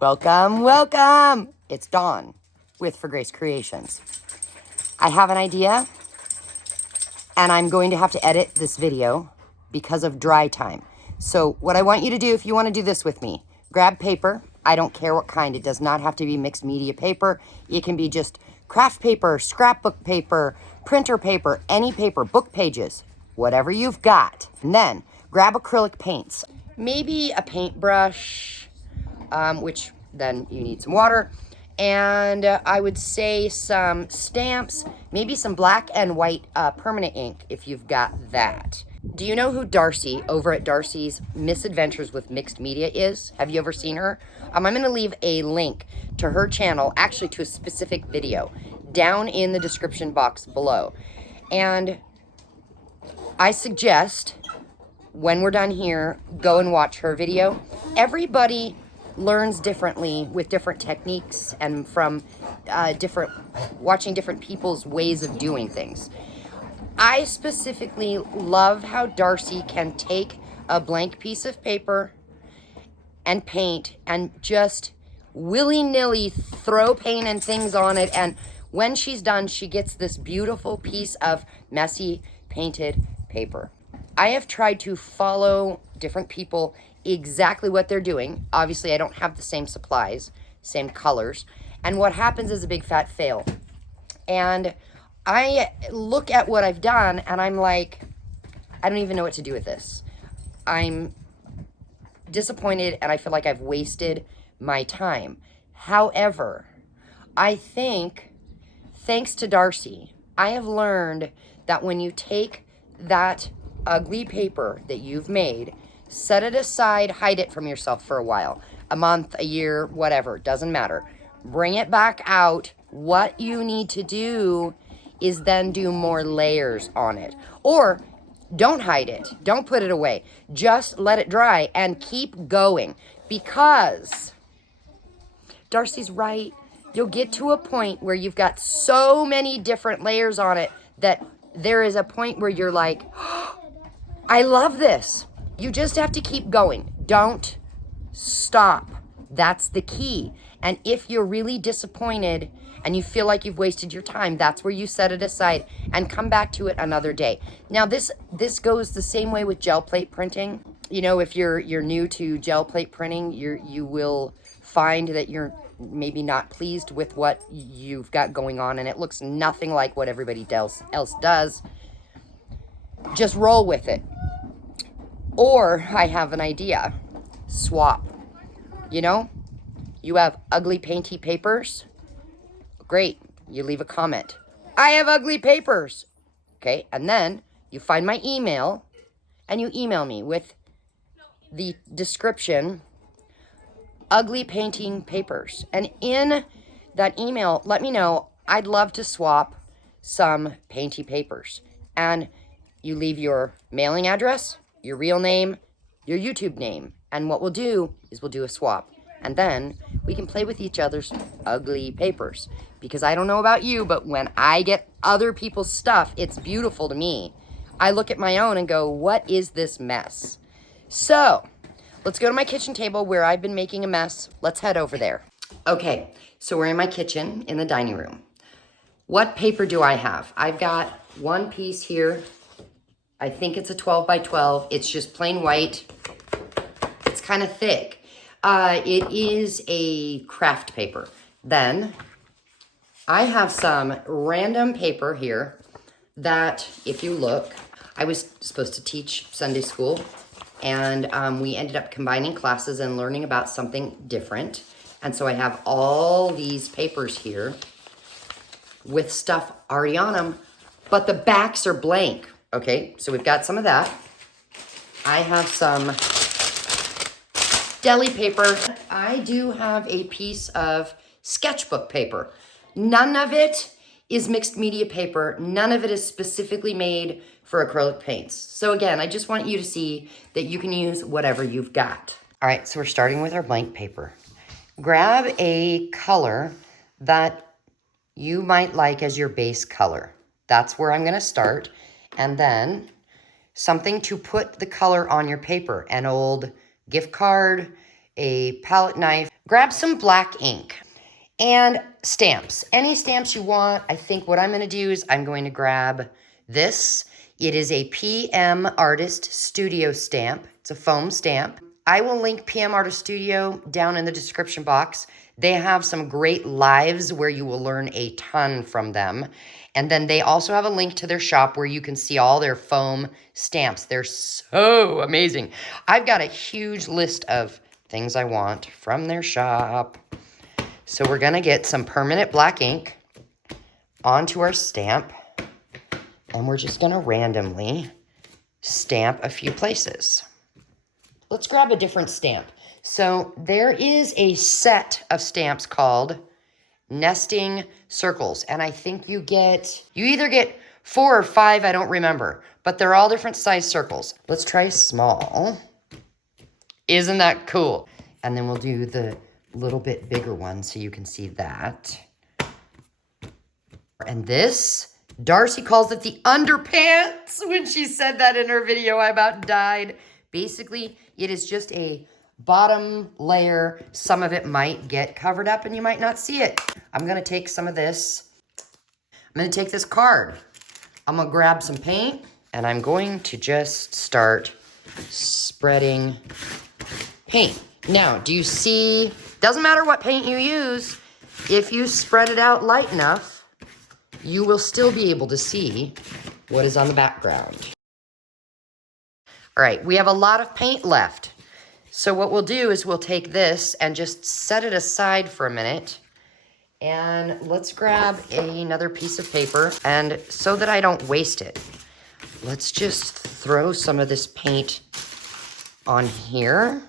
Welcome, welcome! It's Dawn with For Grace Creations. I have an idea, and I'm going to have to edit this video because of dry time. So what I want you to do, if you want to do this with me, grab paper. I don't care what kind. It does not have to be mixed media paper. It can be just craft paper, scrapbook paper, printer paper, any paper, book pages, whatever you've got. And then grab acrylic paints. Maybe a paintbrush, which then you need some water. And I would say some stamps, maybe some black and white permanent ink if you've got that. Do you know who Darcy over at Darcy's Misadventures with Mixed Media is? Have you ever seen her? I'm going to leave a link to her channel, actually to a specific video, down in the description box below. And I suggest, when we're done here, go and watch her video. Everybody learns differently with different techniques and from watching different people's ways of doing things. I specifically love how Darcy can take a blank piece of paper and paint and just willy-nilly throw paint and things on it, and when she's done, she gets this beautiful piece of messy painted paper. I have tried to follow different people exactly what they're doing. Obviously, I don't have the same supplies, same colors, and what happens is a big fat fail. And I look at what I've done and I'm like, I don't even know what to do with this. I'm disappointed and I feel like I've wasted my time. However, I think, thanks to Darcy, I have learned that when you take that ugly paper that you've made, set it aside, hide it from yourself for a while, a month, a year, whatever, doesn't matter. Bring it back out. What you need to do is then do more layers on it. Or don't hide it. Don't put it away. Just let it dry and keep going, because Darcy's right. You'll get to a point where you've got so many different layers on it that there is a point where you're like, oh, I love this. You just have to keep going. Don't stop. That's the key. And if you're really disappointed and you feel like you've wasted your time, that's where you set it aside and come back to it another day. Now, this goes the same way with gel plate printing. You know, if you're new to gel plate printing, you will find that you're maybe not pleased with what you've got going on and it looks nothing like what everybody else does. Just roll with it. Or I have an idea. Swap. You know, you have ugly painty papers. Great. You leave a comment. I have ugly papers. Okay. And then you find my email and you email me with the description, ugly painting papers. And in that email, let me know, I'd love to swap some painty papers. And you leave your mailing address, your real name, your YouTube name. And what we'll do is we'll do a swap. And then we can play with each other's ugly papers. Because I don't know about you, but when I get other people's stuff, it's beautiful to me. I look at my own and go, what is this mess? So let's go to my kitchen table where I've been making a mess. Let's head over there. Okay, so we're in my kitchen in the dining room. What paper do I have? I've got one piece here. I think it's a 12 by 12. It's just plain white. It's kind of thick. It is a craft paper. Then I have some random paper here that, if you look, I was supposed to teach Sunday school, and we ended up combining classes and learning about something different. And so I have all these papers here with stuff already on them, but the backs are blank. Okay, so we've got some of that. I have some deli paper. I do have a piece of sketchbook paper. None of it is mixed media paper. None of it is specifically made for acrylic paints. So again, I just want you to see that you can use whatever you've got. All right, so we're starting with our blank paper. Grab a color that you might like as your base color. That's where I'm gonna start. And then something to put the color on your paper. An old gift card, a palette knife, grab some black ink and stamps. Any stamps you want. I think what I'm going to do is I'm going to grab this. It is a PM Artist Studio stamp. It's a foam stamp. I will link PM Artist Studio down in the description box. They have some great lives where you will learn a ton from them. And then they also have a link to their shop where you can see all their foam stamps. They're so amazing. I've got a huge list of things I want from their shop. So we're gonna get some permanent black ink onto our stamp, and we're just gonna randomly stamp a few places. Let's grab a different stamp. So there is a set of stamps called nesting circles, and I think you either get 4 or 5, I don't remember, but they're all different size circles. Let's try small. Isn't that cool? And then we'll do the little bit bigger one so you can see that. And this, Darcy calls it the underpants. When she said that in her video, I about died. Basically, it is just a bottom layer. Some of it might get covered up and you might not see it. I'm gonna take some of this. I'm gonna take this card. I'm gonna grab some paint and I'm going to just start spreading paint. Now, do you see, doesn't matter what paint you use, if you spread it out light enough, you will still be able to see what is on the background. All right, we have a lot of paint left. So what we'll do is we'll take this and just set it aside for a minute. And let's grab another piece of paper. And so that I don't waste it, let's just throw some of this paint on here.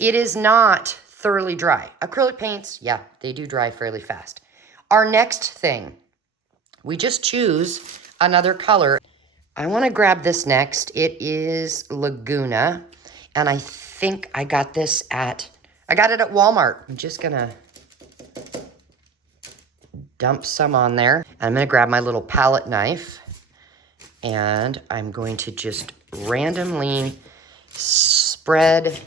It is not thoroughly dry. Acrylic paints, yeah, they do dry fairly fast. Our next thing, we just choose another color. I want to grab this next. It is Laguna, and I think I got this at Walmart. I'm just gonna dump some on there. I'm gonna grab my little palette knife, and I'm going to just randomly spread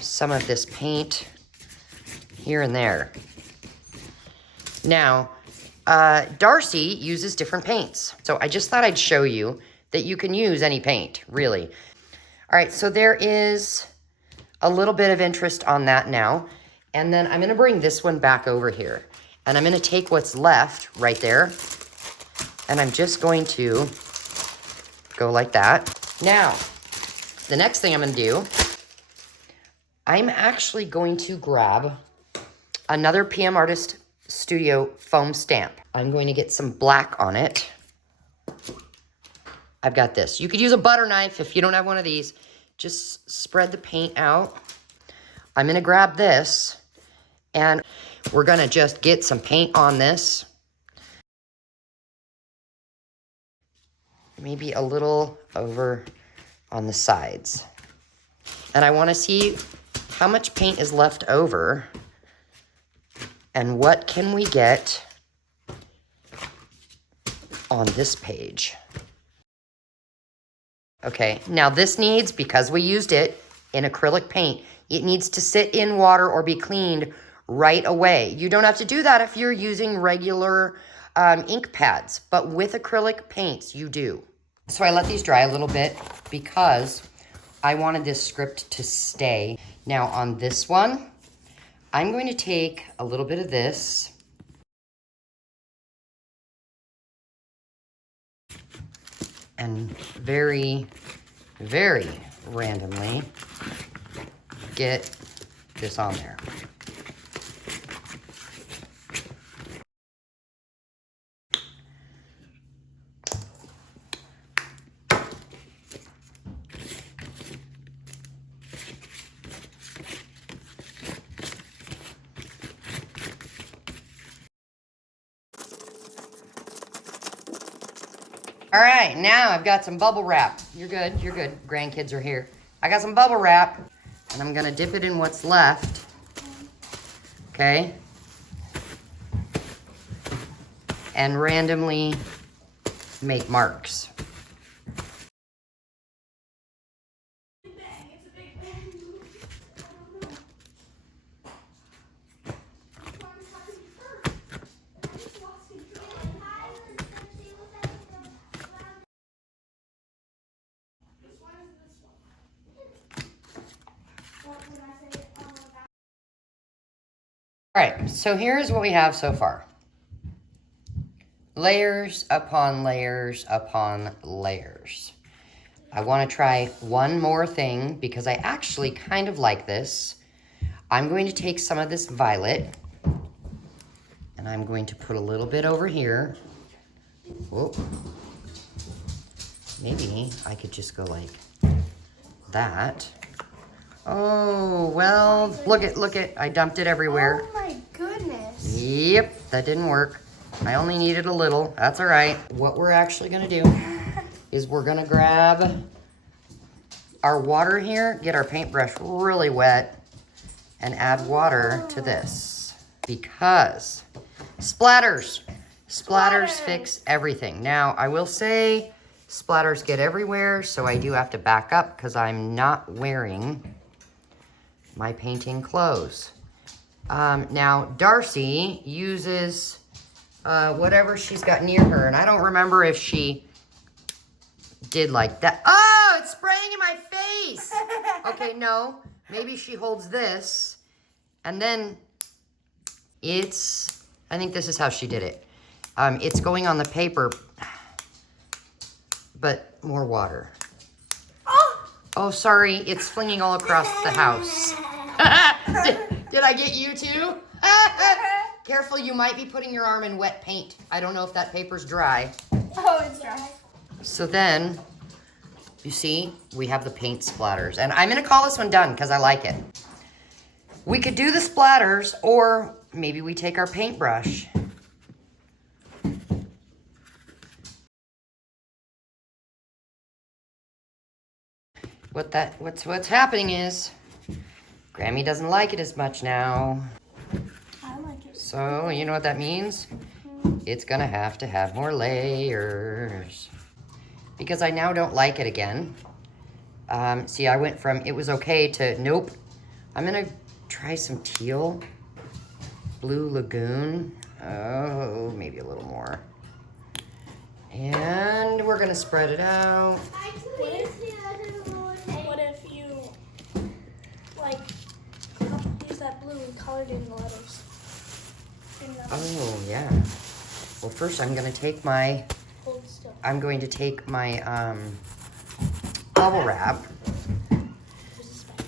some of this paint here and there. Now, Darcy uses different paints. So I just thought I'd show you that you can use any paint, really. All right, so there is a little bit of interest on that now. And then I'm gonna bring this one back over here. And I'm gonna take what's left right there, and I'm just going to go like that. Now, the next thing I'm gonna do, I'm actually going to grab another PM Artist Studio foam stamp. I'm going to get some black on it. I've got this. You could use a butter knife if you don't have one of these. Just spread the paint out. I'm gonna grab this, and we're gonna just get some paint on this. Maybe a little over on the sides. And I wanna see how much paint is left over and what can we get on this page. Okay, now this needs, because we used it in acrylic paint, it needs to sit in water or be cleaned right away. You don't have to do that if you're using regular ink pads, but with acrylic paints, you do. So I let these dry a little bit because I wanted this script to stay. Now on this one, I'm going to take a little bit of this and very, very randomly get this on there. All right, now I've got some bubble wrap. You're good, you're good. Grandkids are here. I got some bubble wrap, and I'm gonna dip it in what's left. Okay? And randomly make marks. All right, so here's what we have so far. Layers upon layers upon layers. I want to try one more thing because I actually kind of like this. I'm going to take some of this violet and I'm going to put a little bit over here. Whoa. Maybe I could just go like that. Oh, well, look at, I dumped it everywhere. Oh my goodness. Yep, that didn't work. I only needed a little, that's all right. What we're actually gonna do is we're gonna grab our water here, get our paintbrush really wet, and add water to this. Because splatters fix everything. Now, I will say splatters get everywhere, so I do have to back up because I'm not wearing my painting clothes. Now, Darcy uses whatever she's got near her, and I don't remember if she did like that. Oh, it's spraying in my face. Okay, no, maybe she holds this, and then I think this is how she did it. It's going on the paper, but more water. Oh, sorry, it's flinging all across the house. Did I get you too? Careful, you might be putting your arm in wet paint. I don't know if that paper's dry. Oh, it's dry. So then, you see, we have the paint splatters. And I'm gonna call this one done because I like it. We could do the splatters, or maybe we take our paintbrush. What's happening is, Grammy doesn't like it as much now. I like it. So, you know what that means? It's gonna have to have more layers. Because I now don't like it again. See, I went from it was okay to nope. I'm gonna try some teal. Blue Lagoon. Oh, maybe a little more. And we're gonna spread it out. What if you, like, use that blue and colored in the letters? Oh, yeah. Well, first I'm gonna take my, Hold still. bubble wrap. There's a spider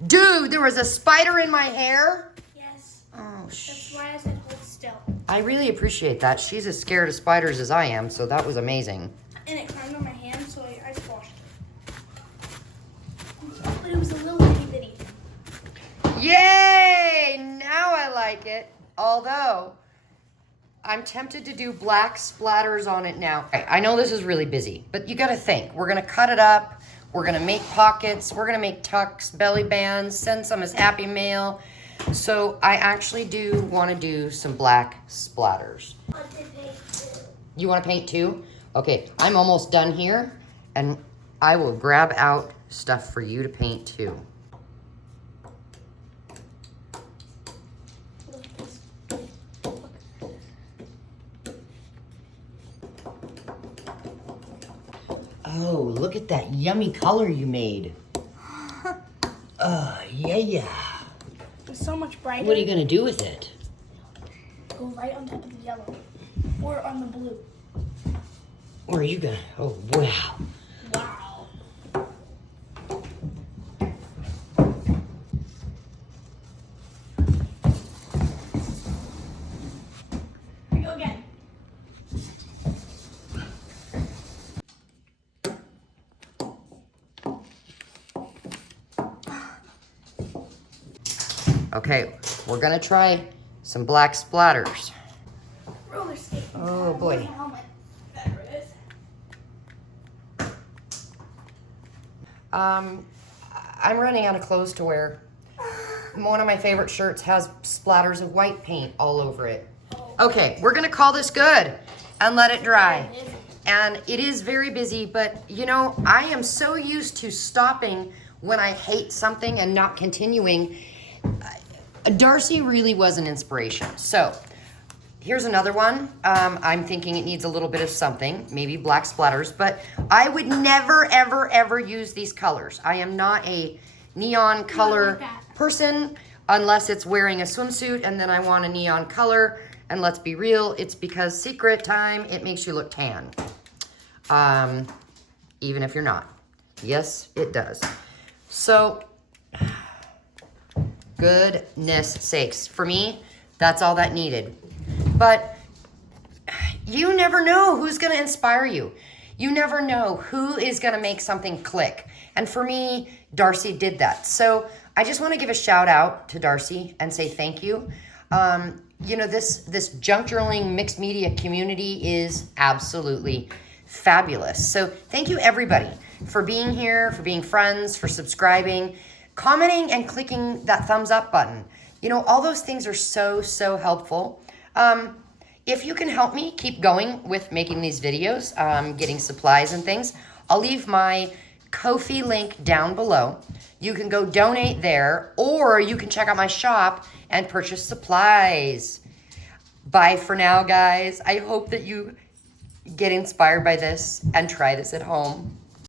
there. Dude, there was a spider in my hair? Yes. Oh, That's why I said hold still. I really appreciate that. She's as scared of spiders as I am, so that was amazing. And it climbed on my hand, so I squashed it. But it was a little itty bitty. Yay! Now I like it. Although, I'm tempted to do black splatters on it now. I know this is really busy, but you gotta think. We're gonna cut it up. We're gonna make pockets. We're gonna make tucks, belly bands, send some as happy mail. So I actually do wanna do some black splatters. You wanna paint too? Okay, I'm almost done here, and I will grab out stuff for you to paint too. Oh, look at that yummy color you made. Yeah. It's so much brighter. What are you gonna do with it? Go right on top of the yellow. Or on the blue. Or are you gonna, oh, wow. Wow. Here we go again. Okay, we're gonna try some black splatters. Roller skating. Oh, boy. Helmet. There it is. I'm running out of clothes to wear. One of my favorite shirts has splatters of white paint all over it. Okay, we're gonna call this good and let it dry. And it is very busy, but you know, I am so used to stopping when I hate something and not continuing. Darcy really was an inspiration. So here's another one. I'm thinking it needs a little bit of something, maybe black splatters, but I would never, ever, ever use these colors. I am not a neon color person. unless it's wearing a swimsuit and then I want a neon color. And let's be real, it's because secret time, it makes you look tan. Even if you're not. Yes, it does. So, goodness sakes. For me, that's all that needed. But you never know who's going to inspire you. You never know who is going to make something click. And for me, Darcy did that. So I just want to give a shout out to Darcy and say thank you. You know, this junk journaling mixed media community is absolutely fabulous. So thank you everybody for being here, for being friends, for subscribing, commenting, and clicking that thumbs up button. You know, all those things are so helpful. If you can help me keep going with making these videos, getting supplies and things, I'll leave my Ko-fi link down below. You can go donate there, or you can check out my shop and purchase supplies. Bye for now, guys. I hope that you get inspired by this and try this at home.